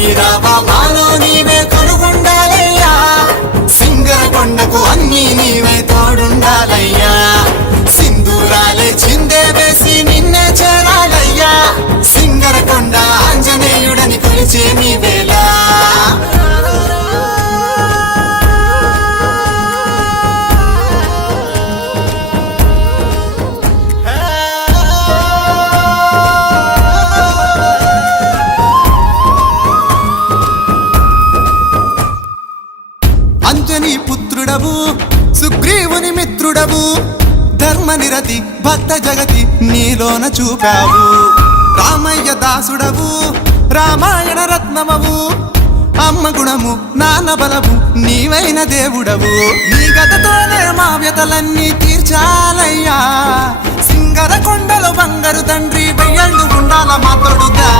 స్వామి రావా మాలో నీవే కనుగొండాలయ్యా సింగరకొండకు అన్నీ నీవే తోడుండాలయ్యా సింధూరాలే చిందే వేసి నిన్నే చేరాలయ్యా సింగరకొండ ఆంజనేయుడని కొలిచే నీవేలా అంజనీ పుత్రుడవు సుగ్రీవుని మిత్రుడవు ధర్మనిరతి భక్త జగతి నీలోన చూపావు రామయ్య దాసుడవు రామాయణ రత్నమవు అమ్మ గుణము నాన్న బలము నీవైన దేవుడవు నీ గతతోనే మా వ్యతలన్నీ తీర్చాలయ్యా సింగరకొండలో బంగారు తండ్రి వెయ్యళ్ళు ఉండాల మా తోడుగా